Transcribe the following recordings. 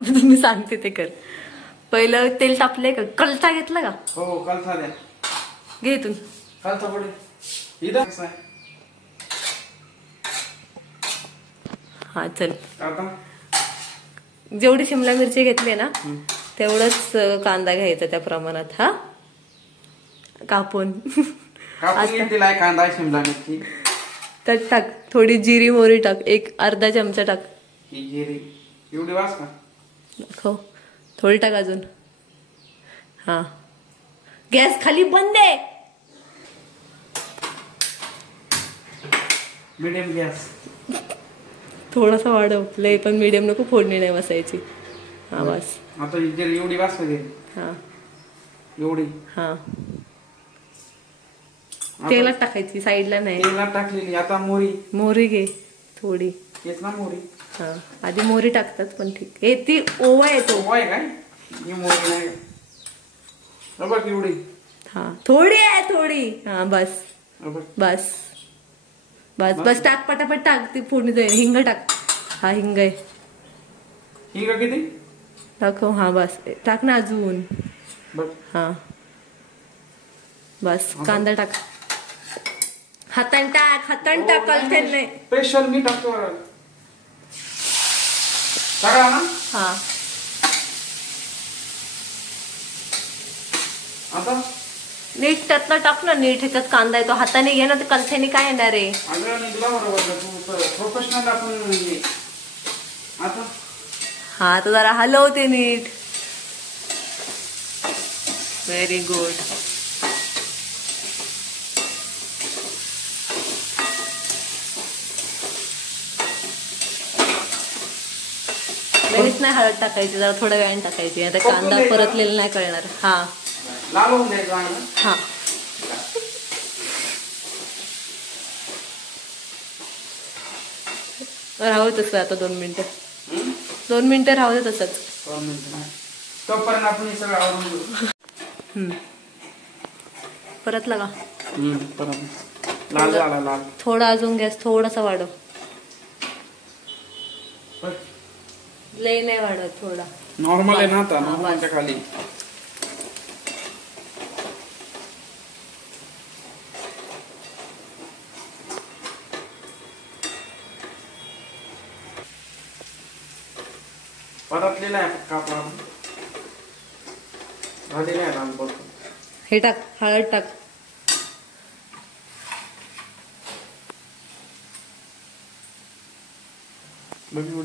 मी सांगते ते कर. पहिलं तेल तापले का? कलता घेतला का? हो कलता द्या. घे इथून. कलता पडे इथं. हा चल. आता जेवढी शिमला मिरची घेतली ना तेवढंच कांदा घ्यायचा त्या प्रमाणात. हा कापून दिलाय कांदा शिमला मिरची. त्यात टाक थोडी जिरी मोहरी टाक. एक अर्धा चमचा टाक. ही जिरी एवढी वास का? हो थोडी टाक अजून. हा गॅस खाली बंद आहे. Medium gas. थोडासा वाढव. लय पण मीडियम नको, फोडणी नाही बसायची. हा बस. आता एवढी वास वगैरे. हा एवढी. हा तेलात टाकायची साईडला नाही. तेलात टाकलेली. आता मोहरी घे थोडी. येत ना मोहरी. हा आधी मोहरी टाकतात पण ठीक आहे. ती ओवा येतो. ओवा आहे काय? ही मोहरी नाही बघ एवढी. हा थोडी आहे थोडी. हा बस बस बस बस टाक पटापट टाक. ती फोडणी जाईल. हिंग टाक. हा हिंग आहे. हिंग किती टाकव? हा बस टाक ना अजून. हा बस कांदा टाक. हातान टाक. हातान टाक. कलथेल नाही. स्पेशल मी टाकतो. टाका ना. हा आता नीट त्यातलं टाक ना. नीट ह्याच्यात कांदा येतो. हाताने घे ना. ते कलथेने काय येणार आहे? प्रोफेशनल आपण. आता हा आता जरा हलवते नीट. Very good. लगेच नाही हळद टाकायची. जरा थोड्या वेळाने टाकायची. आता कांदा परतलेला नाही कळणार. हा लाल होऊन द्यायचा. हा राहू तसं आता 2 मिनिटं. 2 मिनिटं राहू दे तसंच. 2 मिनिटं तोपर्यंत आपण हे सगळं आवरून घेऊ. परतला का? परत लाल झाला. लाल थोडा अजून गॅस थोडासा वाढव. लय नाही वाढत. थोडा नॉर्मल आहे ना. आता नॉर्मलच्या खाली. परतलेला आहे कापडा. झालेला आहे राम. हे टाक. हळद टाक.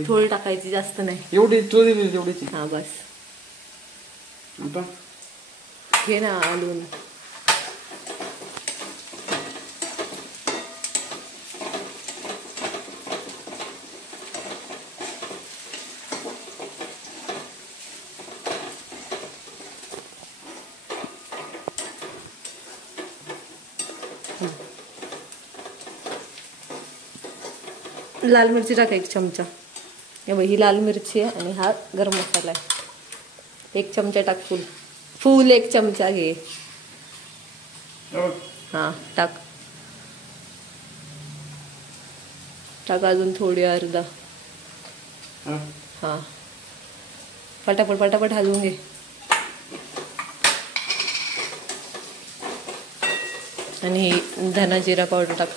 थोडी टाकायची जास्त नाही. एवढी चोरी तेवढीची. हा बस. आता घे ना आलून. लाल मिरची टाक 1 चमचा. ही लाल मिरची आहे आणि हा गरम मसाला आहे. 1 चमचा टाक. फुल 1 चमचा घे. हा टाक. टाक अजून थोडी अर्धा. हा पटापट पटापट हलवून घे. आणि धना जिरा पावडर टाक.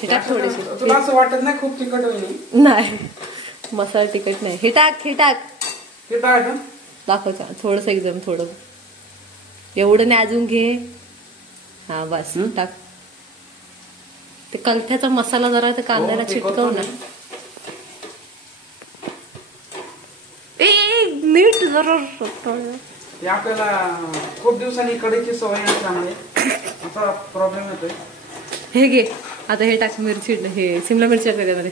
हे टाक थोडेसे. तुला असं वाटत नाही खूप तिखट होईल? नाही मसाला तिखट नाही. हे टाक. हे टाक. ते टाक. दाखव थोडस एकदम थोडं. एवढं नाही अजून घे. हा बस टाक. ते कलथ्याचा मसाला जरा त्या कांद्याला चिटकव ना. नीट जरा. ते आपल्याला खूप दिवसांनी कढईची सवय असल्यामुळे असा प्रॉब्लेम येतोय. हे घे आता. हे टाक मिरची. हे शिमला मिरची टाक त्याच्यामध्ये.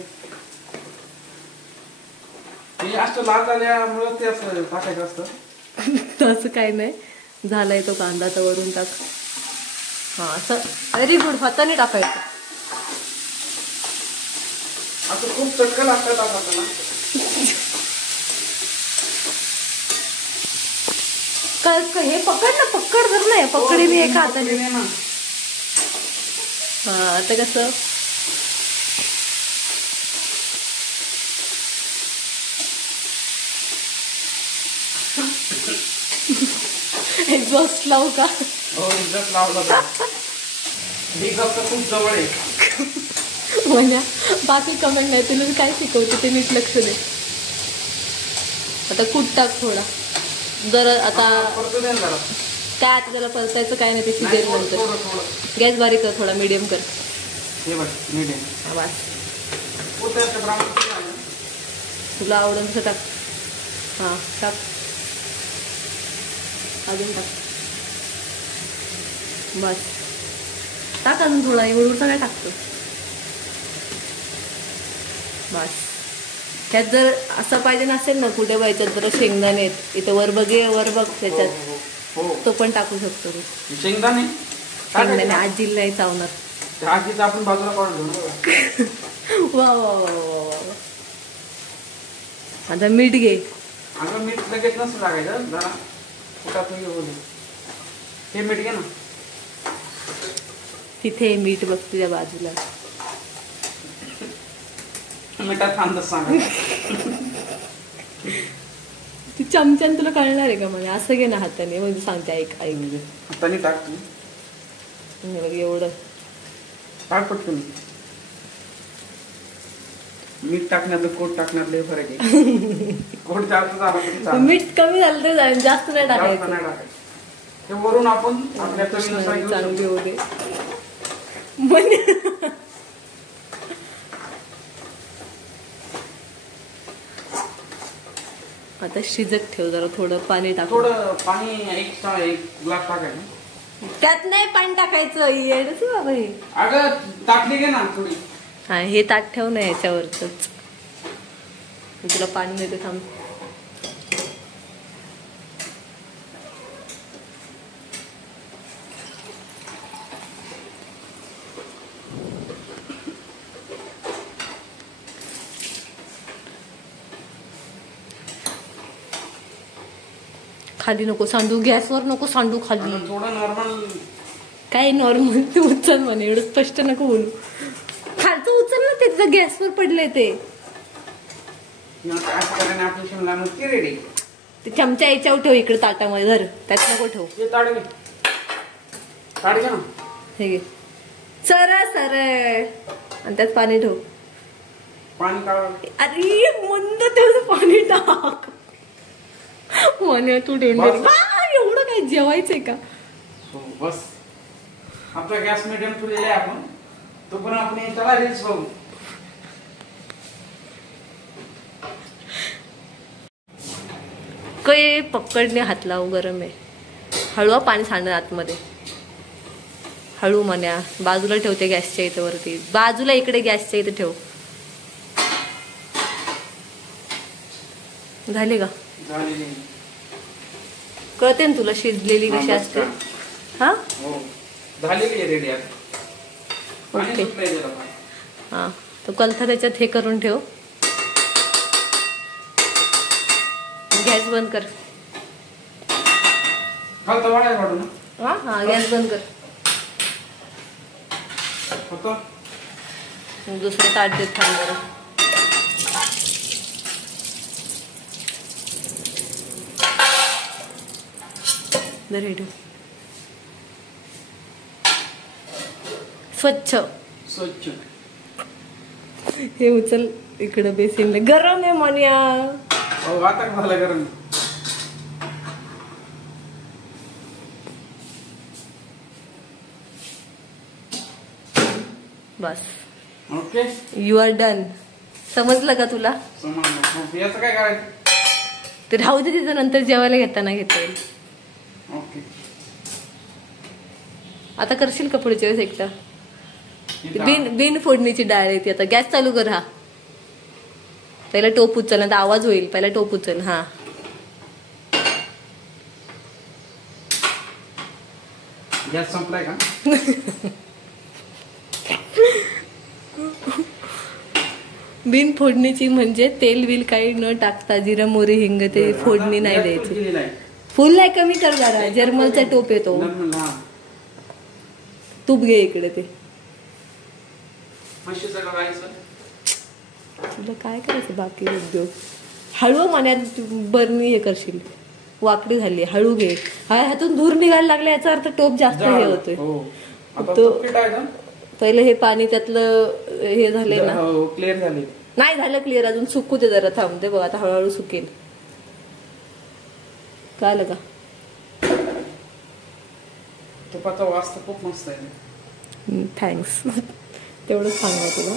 जास्त लाल झाल्यामुळे ते असं टाकायचं असतं. असं काही नाही. झालाय तो कांदा तर वरून टाक. हा असं व्हेरी गुड. हाताने टाकायचं. असं खूप चटकन लागतं टाकायला. हे पकड ना. पकड जर नाही. पकडे मी एका हाताने. हा आता कसं एक्झॉस्ट लावू का? हो एक्झॉस्ट लावला तर एक्झॉस्ट तर खूप जवळ आहे. म्हणजे बाकी कमेंट नाही, तुला काय शिकवते ते नीट लक्ष दे. आता कूट टाक थोडा जर आता परतू दे ना जरा. काय आता त्याला परतायचं काय नाही, ते नाही, शिजेल थोडं नंतर. थोडं गॅस बारीक कर, थोडा मीडियम कर. हे बघ मीडियम आवाज कुठं ब्राऊन तुला आवडेल तसं टाक. हां टाक, अजून टाक. बस टाक अजून थोडा, एवढं काय टाकतो. बस. त्यात जर असं पाहिजे नसेल ना कुठे व्हायच्यात जरा शेंगदाणे आहेत इथं वर बघे, वर बघ त्याच्यात, हो तो पण टाकू शकतो तू. शेंगदाणे शेंगदाणे आजीला नाही चावणार. आजीचं आपण बाजूला काढून घेऊ. वा वा वा वा वा. आता मीठ घे. अगं मीठ लगेच नसतं लागायचं, जरा कुठात घेऊ. हे मीठ घे ना. तिथे मीठ बघ तुझ्या बाजूला. मिठात अंदाज सांगा. ती चमच्याने तुला कळणार आहे का? म्हणजे असं घे ना हाताने, म्हणजे सांगते ऐक ऐक. हाताने टाक तू. बघ एवढं टाक पटकन. मीठ टाकण्यात कोट टाकण्यात लय फरक आहे. कोट जास्त झाला मीठ कमी झालं तर जाईल, जास्त नाही टाकायचं. ते वरून आपण आपल्या चांगली होऊ दे. म्हणजे आता शिजत ठेव, जरा थोडं पाणी टाक. थोडं पाणी एक्स्ट्रा 1 ग्लास टाकायचं. त्यात नाही पाणी टाकायचं, येडच बाबा हे. अगं टाकली घे ना थोडी. हा हे ताट ठेव ना याच्यावरच, तुला पाणी देते थांब. खाली नको सांडू, गॅसवर नको सांडू खाली. थोडं नॉर्मल काय नॉर्मल ते उचल म्हणे, एवढं स्पष्ट नको बोलू. खालचं उचल ना, ते तुझं गॅसवर पडलंय ते. आपली शिमला मिरची रेडी. ते चमचा याच्यावर ठेव इकडे ताटामध्ये, धर त्यात नको ठेव. हे ताड घे, ताड घे ना. हे घे सरळ सरळ, आणि त्यात पाणी ठेव. पाणी काढ. अरे मंद ठेव, पाणी टाक. म्हणे तू डेंजर. एवढं काय जेवायचंय का? बस आपला गॅस मीडियम ठेवलेला आहे आपण, तो पण आपण त्याला रील्स बघू. काही पकडणे हात लावू, गरम आहे. हळू पाणी सांडण आतमध्ये, हळू म्हण्या. बाजूला ठेवते गॅसच्या इथं वरती, बाजूला इकडे गॅसच्या इथे ठेव. झाली का? कळते ना तुला शिजलेली कशी असते? हा झालेली रेडी आहे. ओके. हा तो कलथा त्याच्यात हे करून ठेव. गॅस बंद कर. हा हा गॅस बंद कर. दुसरं ताट देत थांब जरा. ठेव. स्वच्छ स्वच्छ. हे उचल इकडं बेसिनला. गरम आहे मन्या. आता झालं गरम. बस ओके, यू आर डन. समजलं का तुला? समजलं. याचं काय करायचं? ते राहू दे तिथं, नंतर जेवायला घेताना घेता येईल. ओके. आता करशील का पुढच्या वेळेस एकटा? बिन फोडणीची डाळ येते. आता गॅस चालू कर. हा पहिला टोप उचल, नंतर आवाज होईल. पहिला टोप उचल. हा गॅस संपलाय का? बिन फोडणीची म्हणजे तेल बिल काही न टाकता, जिरा मोरी हिंग ते फोडणी नाही द्यायची. फुल नाही, कमी कर जरा. जर्मलचा टोप येतो. तूप घे इकडे. ते तुला काय करायचं बाकी उद्योग? हळू मण्यात बरणी हे करशील. वाकडी झाली. हळू घे. ह्यातून धूर निघायला लागला याचा अर्थ टोप जास्त हे होतोय. पहिलं हे पाणी त्यातलं हे झालंय ना, क्लिअर झाले नाही झालं क्लिअर, अजून सुकू दे जरा, थांबते बघ आता हळूहळू सुकेल. कळलं का? तुपाचा वास तर खूप मस्त आहे. थँक्स. तेवढंच सांगा तुला.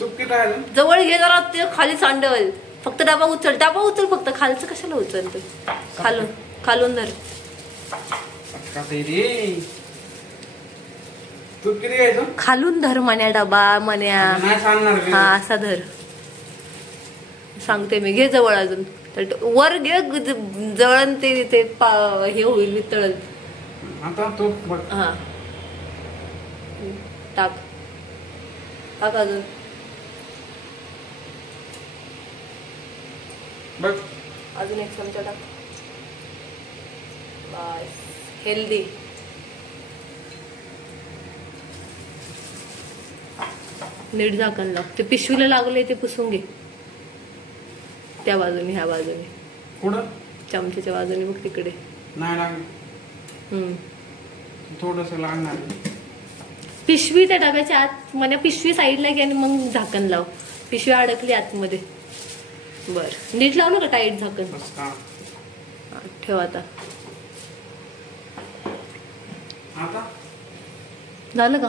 तूप किती आहे? जवळ घे जरा, ते खाली सांडल. फक्त डबा उचल फक्त. खालचं कशाला उचलतो? खालून धर. तूप किती घ्यायचं? खालून धर मन्या डबा, मन्या. हा असा धर. सांगते मी. घे जवळ अजून. वर घे, जळण ते हे होईल, वितळल. आता तूप हा टाक अजून. बघ अजून एक चमचा टाक. बस. हेल्दी. नीट झाकण लाव. ते पिशवीला लागले ते पुसून घे. त्या बाजूने, ह्या बाजूने, पुढं चमच्याच्या बाजूने बघ तिकडे. नाही लागलं. थोडस लागणार. पिशवी त्या डब्याच्या आत, म्हणजे पिशवी साईडला घे आणि मग झाकण लाव. पिशवी अडकली आतमध्ये. बर, नीट लावलं का टाईट झाकण? ठेव आता. झालं का?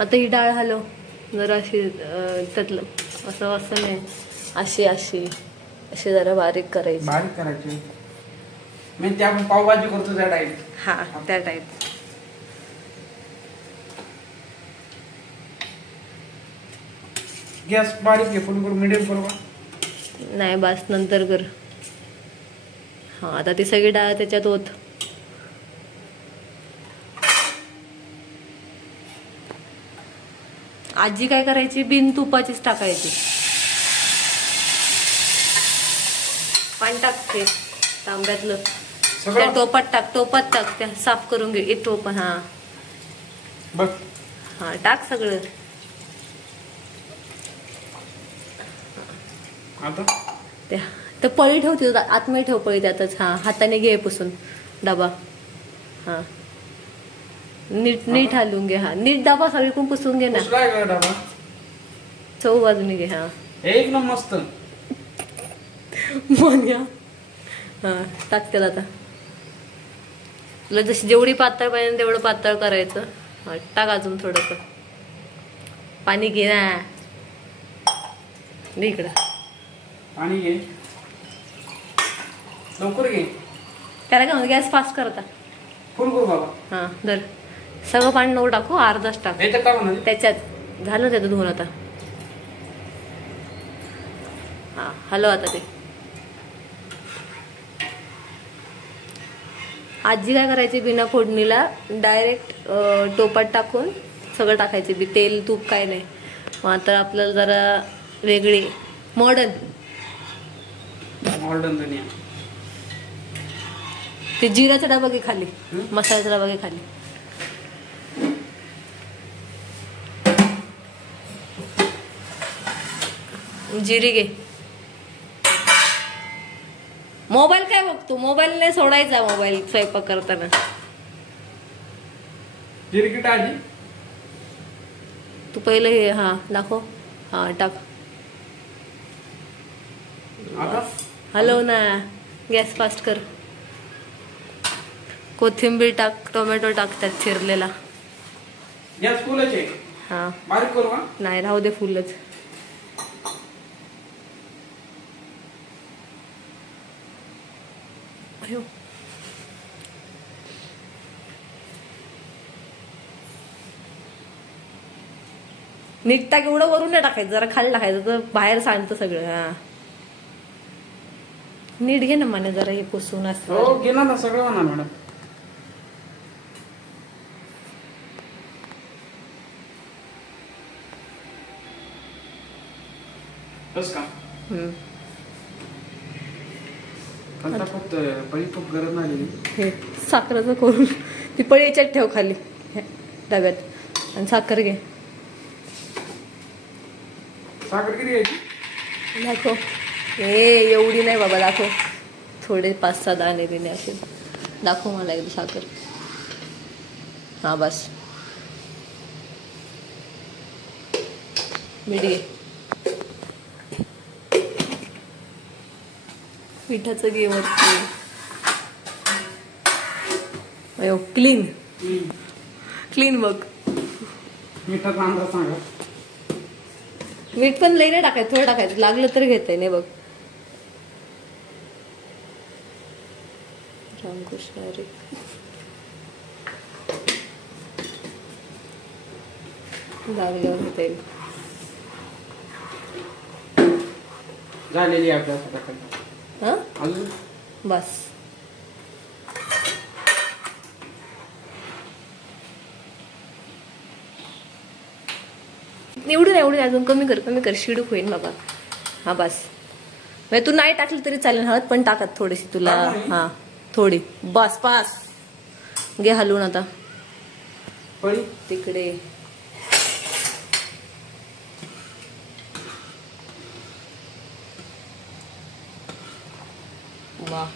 आता ही डाळ हलव जरा, अशी त्यातलं असं नाही, अशी जरा बारीक करायची. मी त्या पावभाजी करतो त्या टाईप. हा, त्या टाईप. गॅस बारीक आहे, फुल करू, मिडियम करू का? नाही, बस नंतर कर. हा, आता ती सगळी डाळ त्याच्यात होत. आजी काय करायची, बिन तुपाचीच टाकायची. पाणी टाकते तांब्यातलं, त्या टोपात टाक, त्या साफ करून घे. टोप. हा बघ. हा, टाक सगळं. आता ते पळी ठेवते आतमध्ये, ठेव पळी त्यातच. हा, हाताने घे पुसून डबा. हा, नीट हलवून घे. हा, नीट डबा सगळीकडून पुसून घे ना. चौ बाजूने घे. हा, एक ना मस्त. हा, टाकते आता. तुला जशी जेवढी पातळ पाहिजे तेवढं पातळ करायचं. हा, टाक अजून थोडस पाणी घे ना. इकडं पाणी घे, लवकर घे. त्याला काय गॅस फास्ट करता. फुल करू बाबा. हा, धर. सगळं पाणी नको टाकू, अर्धाच टाक त्याच्यात. झालं त्याचं धुवून आता. हा, हलव आता ते. आजी काय करायची, बिना फोडणीला डायरेक्ट टोपात टाकून सगळं टाकायचे. तेल तूप काय नाही. मात्र आपल्याला जरा वेगळी मॉडर्न दुनिया. ते जिराचा डबा घे खाली, मसाल्याचा डबा घे खाली. जिरी घे. मोबाईल काय बघतो? मोबाईल नाही सोडायचा. मोबाईल स्वयंपाक करताना. जिरी किती आजी? तू पहिलं हे. हा, दाखव. हा, टाक. हलव ना. गॅस फास्ट कर. कोथिंबीर टाक, टोमॅटो टाक त्यात चिरलेला. गॅस फुलच आहे. हा, बारीक करू का? नाही, राहू दे फुलच. नीट टाक. एवढं वरून नाही टाकायचं, जरा खाली टाकायचं, तर बाहेर सांडतं सगळं. हा, नीट घे ना माने जरा, हे पुसून असतं. हो, गेला ना सगळं म्हणा मॅडम. बस का? आता फक्त पळी खूप गरज नाही. हे साखरेचं करून ती पळी याच्यात ठेव खाली डब्यात, आणि साखर घे. साखर किती घ्यायची? दाखव. एवढी नाही बाबा, दाखव. थोडे 5-6 दाणे देणे असेल. दाखव मला एकदा साखर. हा बस. मीठ घे. पिठाचं घे वरती. अयो क्लीन बघ. मिठाचा अंदाज सांगा. मीठ पण लई नाही टाकायचं, थोडं टाकायचं, लागलं तर घेतंय नाही बघ. रामकृष्ण हरी. लागल्यावर घेता येईल. झालेली आपल्याला हा अजून बस. एवढी अजून कमी कर, शिडूक होईल बाबा. हा बस. म्हणजे तू नाही टाकली तरी चालेल, हळद पण टाकत थोडीशी तुला. हा थोडी बस. घे हलवून आता. पळी तिकडे वाह.